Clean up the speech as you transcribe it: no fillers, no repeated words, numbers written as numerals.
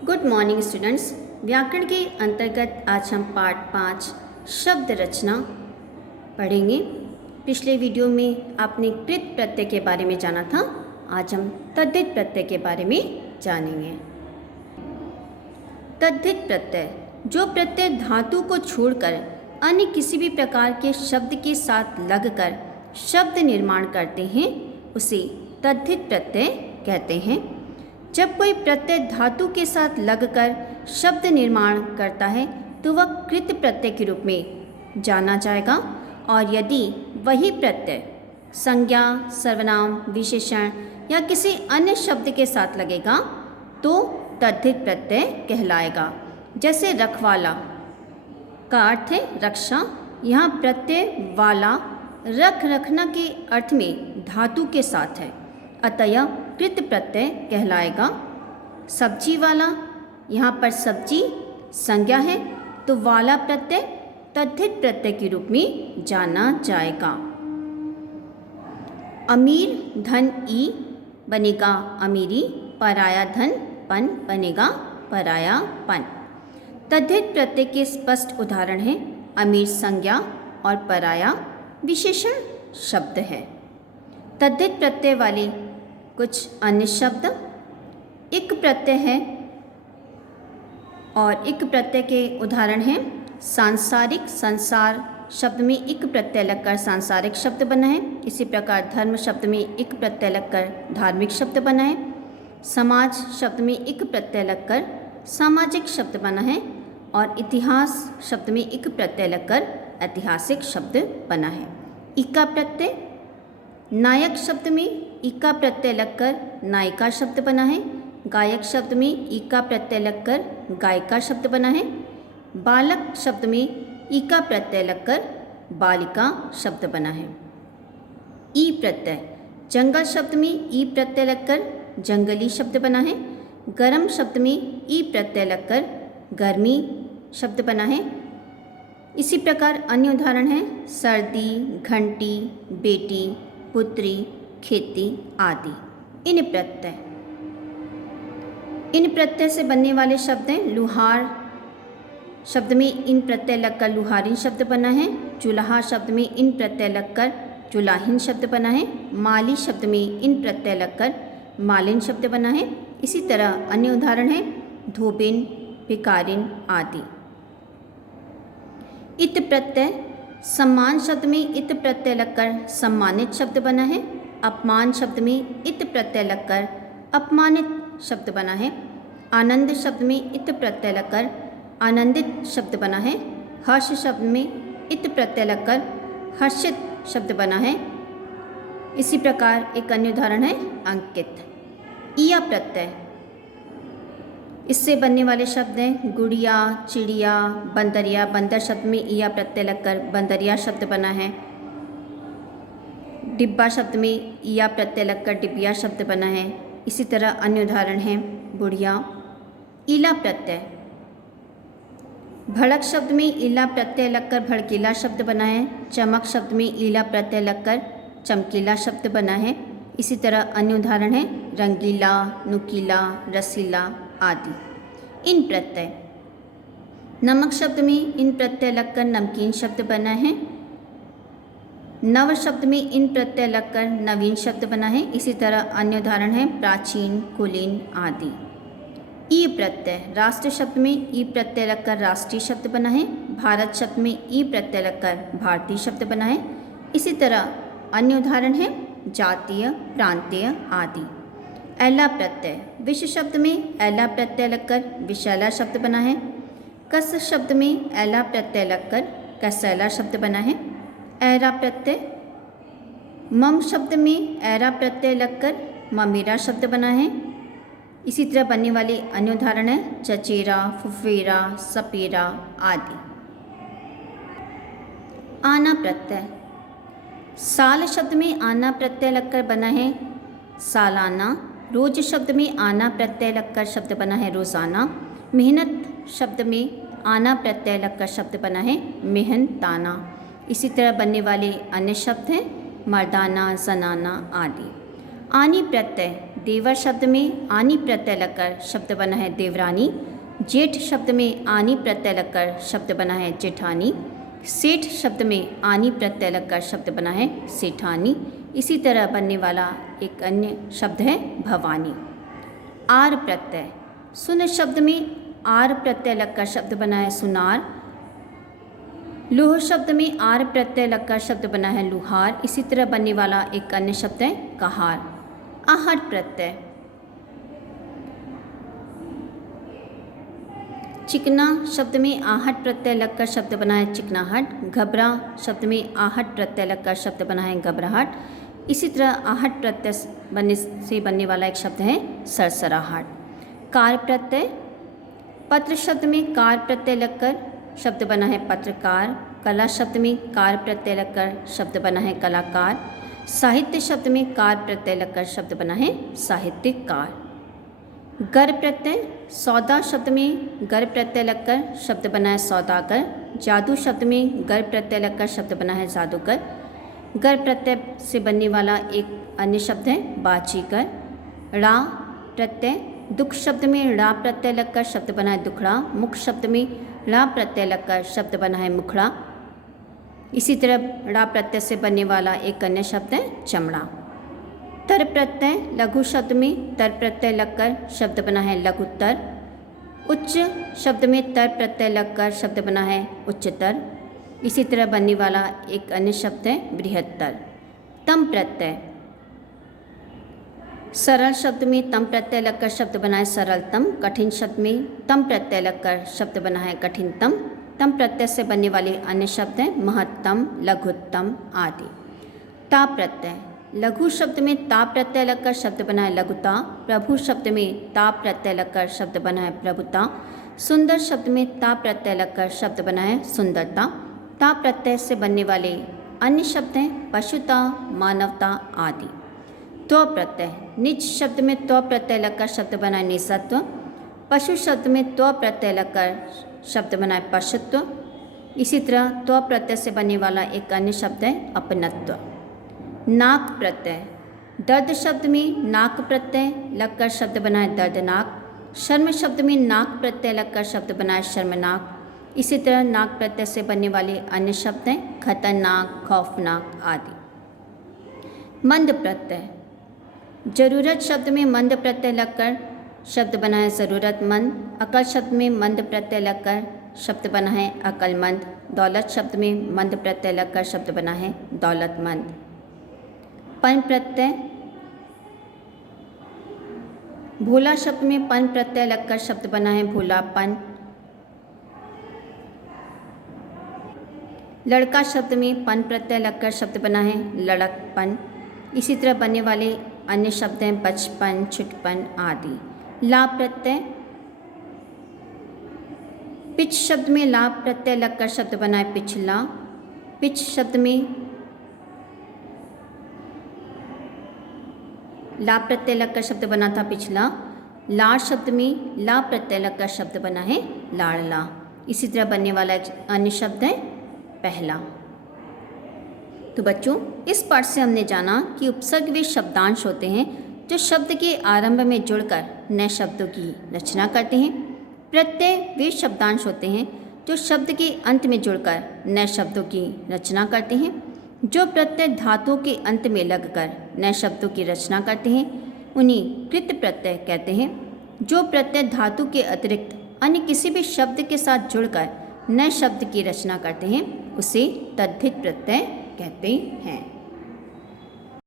Good morning students. व्याकरण के अंतर्गत आज हम पाठ 5 शब्द रचना पढ़ेंगे। पिछले वीडियो में आपने कृत प्रत्यय के बारे में जाना था, आज हम तद्धित प्रत्यय के बारे में जानेंगे। तद्धित प्रत्यय जो प्रत्यय धातु को छोड़कर अन्य किसी भी प्रकार के शब्द के साथ लगकर शब्द निर्माण करते हैं उसे तद्धित प्रत्यय कहते हैं। जब कोई प्रत्यय धातु के साथ लगकर शब्द निर्माण करता है तो वह कृत प्रत्यय के रूप में जाना जाएगा, और यदि वही प्रत्यय संज्ञा, सर्वनाम, विशेषण या किसी अन्य शब्द के साथ लगेगा तो तद्धित प्रत्यय कहलाएगा। जैसे रखवाला का अर्थ है रक्षा, यहाँ प्रत्यय वाला रखना के अर्थ में धातु के साथ है, अतः यह कृत प्रत्यय कहलाएगा। सब्जी वाला, यहाँ पर सब्जी संज्ञा है तो वाला प्रत्यय तद्धित प्रत्यय के रूप में जाना जाएगा। अमीर धन ई बनेगा अमीरी, पराया धन पन बनेगा परायापन। तद्धित प्रत्यय के स्पष्ट उदाहरण हैं अमीर संज्ञा और पराया विशेषण शब्द है। तद्धित प्रत्यय वाले कुछ अन्य शब्द इक प्रत्यय है, और इक प्रत्यय के उदाहरण हैं सांसारिक, संसार शब्द में इक प्रत्यय लगकर सांसारिक शब्द बना है। इसी प्रकार धर्म शब्द में इक प्रत्यय लगकर धार्मिक शब्द बना है। समाज शब्द में इक प्रत्यय लगकर सामाजिक शब्द बना है, और इतिहास शब्द में इक प्रत्यय लगकर ऐतिहासिक शब्द बना है। इका प्रत्यय नायक शब्द में इका प्रत्यय लगकर नायिका शब्द बना है। गायक शब्द में इका प्रत्यय लगकर गायिका शब्द बना है। बालक शब्द में इका प्रत्यय लगकर बालिका शब्द बना है। ई प्रत्यय जंगल शब्द में ई प्रत्यय लगकर जंगली शब्द बना है। गरम शब्द में ई प्रत्यय लगकर गर्मी शब्द बना है। इसी प्रकार अन्य उदाहरण हैं सर्दी, घंटी, बेटी, पुत्री, खेती आदि। इन प्रत्यय से बनने वाले शब्द हैं लुहार शब्द में इन प्रत्यय लगकर लुहारिन शब्द बना है। चूल्हा शब्द में इन प्रत्यय लगकर चूल्हाइन शब्द बना है। माली शब्द में इन प्रत्यय लगकर मालिन शब्द बना है। इसी तरह अन्य उदाहरण हैं धोबिन, भिकारिन आदि। इत प्रत्यय सम्मान शब्द में इत प्रत्यय लगकर सम्मानित शब्द बना है। अपमान शब्द में इत प्रत्यय लगकर अपमानित शब्द बना है। आनंद शब्द में इत प्रत्यय लगकर आनंदित शब्द बना है। हर्ष शब्द में इत प्रत्यय लगकर हर्षित शब्द बना है। इसी प्रकार एक अन्य उदाहरण है अंकित। ईया प्रत्यय इससे बनने वाले शब्द हैं गुड़िया, चिड़िया, बंदरिया। बंदर शब्द में ईया प्रत्यय लगकर बंदरिया शब्द बना है। डिब्बा शब्द में ईया प्रत्यय लगकर डिबिया शब्द बना है। इसी तरह अन्य उदाहरण हैं बुढ़िया। ईला प्रत्यय भड़क शब्द में ईला प्रत्यय लगकर भड़कीला शब्द बना है। चमक शब्द में ईला प्रत्यय लगकर चमकीला शब्द बना है। इसी तरह अन्य उदाहरण हैं रंगीला, नुकीला, रसीला आदि। इन प्रत्यय नमक शब्द में इन प्रत्यय लगकर नमकीन शब्द बना है। नव शब्द में इन प्रत्यय लगकर नवीन शब्द बना है। इसी तरह अन्य उदाहरण हैं प्राचीन, कुलीन आदि। ई प्रत्यय राष्ट्र शब्द में ई प्रत्यय लगकर राष्ट्रीय शब्द बना है। भारत शब्द में ई प्रत्यय लगकर भारतीय शब्द बना है। इसी तरह अन्य उदाहरण हैं जातीय, प्रांतीय आदि। ऐला प्रत्यय विष शब्द में ऐला प्रत्यय लगकर विषैला शब्द बना है। कस शब्द में ऐला प्रत्यय लगकर कसैला शब्द बना है। ऐरा प्रत्यय मम शब्द में ऐरा प्रत्यय लगकर ममेरा शब्द बना है। इसी तरह बनने वाले अन्य उदाहरण हैं चचेरा, फुफेरा, सपेरा आदि। आना प्रत्यय साल शब्द में आना प्रत्यय लगकर बना है सालाना। रोज शब्द में आना प्रत्यय लगकर शब्द बना है रोजाना। मेहनत शब्द में आना प्रत्यय लगकर शब्द बना है मेहनताना। इसी तरह बनने वाले अन्य शब्द हैं मर्दाना, जनाना आदि। आनी प्रत्यय देवर शब्द में आनी प्रत्यय लगकर शब्द बना है देवरानी। जेठ शब्द में आनी प्रत्यय लगकर शब्द बना है जेठानी। सेठ शब्द में आनी प्रत्यय लगकर शब्द बना है सेठानी। इसी तरह बनने वाला एक अन्य शब्द है भवानी। आर प्रत्यय, सुन शब्द में आर प्रत्यय लगकर शब्द बना है सुनार। लोह शब्द में आर प्रत्यय लगकर शब्द बना है लुहार। इसी तरह बनने वाला एक अन्य शब्द है कहार। आहट प्रत्यय, चिकना शब्द में आहट प्रत्यय लगकर शब्द बना है चिकनाहट। घबरा शब्द में आहट प्रत्यय लगकर शब्द बना है घबराहट। इसी तरह आहट प्रत्यय बनने वाला एक शब्द है सरसराहट। कार प्रत्यय, पत्र शब्द में कार प्रत्यय लगकर शब्द बना है पत्रकार। कला शब्द में कार प्रत्यय लगकर शब्द बना है कलाकार। साहित्य शब्द में कार प्रत्यय लगकर शब्द बना है साहित्यकार। गर प्रत्यय, सौदा शब्द में गर प्रत्यय लगकर शब्द बना है सौदागर। जादू शब्द में गर प्रत्यय लगकर शब्द बना है जादूगर। गर प्रत्यय से बनने वाला एक अन्य शब्द है बाजीगर। ड़ा प्रत्यय, दुख शब्द में ड़ा प्रत्यय लगकर शब्द बना है दुखड़ा। मुख शब्द में ड़ा प्रत्यय लगकर शब्द बना है मुखड़ा। इसी तरह ड़ा प्रत्यय से बनने वाला एक अन्य शब्द है चमड़ा। तर प्रत्यय, लघु शब्द में तर प्रत्यय लगकर शब्द बना है लघुतर। उच्च शब्द में तर प्रत्यय लगकर शब्द बना है उच्चतर। इसी तरह बनने वाला एक अन्य शब्द है बृहत्तर। तम प्रत्यय, सरल शब्द में तम प्रत्यय लगकर शब्द बना है सरलतम। कठिन शब्द में तम प्रत्यय लगकर शब्द बना है कठिनतम। तम प्रत्यय से बनने वाले अन्य शब्द हैं महत्तम, लघुत्तम आदि। ता प्रत्यय, लघु शब्द में ता प्रत्यय लगकर शब्द बना है लघुता। प्रभु शब्द में ता प्रत्यय लगकर शब्द बना है प्रभुता। सुंदर शब्द में ता प्रत्यय लगकर शब्द बना है सुंदरता। ता प्रत्यय से बनने वाले अन्य शब्द हैं पशुता, मानवता आदि। त्व प्रत्यय, निज शब्द में त्व प्रत्यय लगकर शब्द बना है निसत्व। पशु शब्द में त्व प्रत्यय लगकर शब्द बना है पशुत्व। इसी तरह त्व प्रत्यय से बनने वाला एक अन्य शब्द है अपनत्व। नाक प्रत्यय, दर्द शब्द में नाक प्रत्यय लगकर शब्द बना है दर्दनाक। शर्म शब्द में नाक प्रत्यय लगकर शब्द बना है शर्मनाक। इसी तरह नाक प्रत्यय से बनने वाले अन्य शब्द हैं खतरनाक, खौफनाक आदि। मंद प्रत्यय, जरूरत शब्द में मंद प्रत्यय लगकर शब्द बना है ज़रूरतमंद। अकल शब्द में मंद प्रत्यय लगकर शब्द बना है अकलमंद। दौलत शब्द में मंद प्रत्यय लगकर शब्द बना है दौलतमंद। पन प्रत्यय, भोला शब्द में पन प्रत्यय लगकर शब्द बना है भोलापन। लड़का शब्द में पन प्रत्यय लगकर शब्द बना है लड़कपन। इसी तरह बनने वाले अन्य शब्द हैं बचपन, छुटपन आदि। ला प्रत्यय, पिच शब्द में ला प्रत्यय लगकर शब्द बना है पिछला। पिच शब्द में ला प्रत्यय लगकर शब्द बना था पिछला। ला शब्द में ला प्रत्यय लगकर शब्द बना है लाड़ला। इसी तरह बनने वाला एक अन्य शब्द है पहला। तो बच्चों, इस पाठ से हमने जाना कि उपसर्ग वे शब्दांश होते हैं जो शब्द के आरंभ में जुड़कर नए शब्दों की रचना करते हैं। प्रत्यय वे शब्दांश होते हैं जो शब्द के अंत में जुड़कर नए शब्दों की रचना करते हैं। जो प्रत्यय धातुओं के अंत में लगकर नए शब्दों की रचना करते हैं उन्हें कृत प्रत्यय कहते हैं। जो प्रत्यय धातु के अतिरिक्त अन्य किसी भी शब्द के साथ जुड़कर नए शब्द की रचना करते हैं उसे तद्धित प्रत्यय कहते हैं।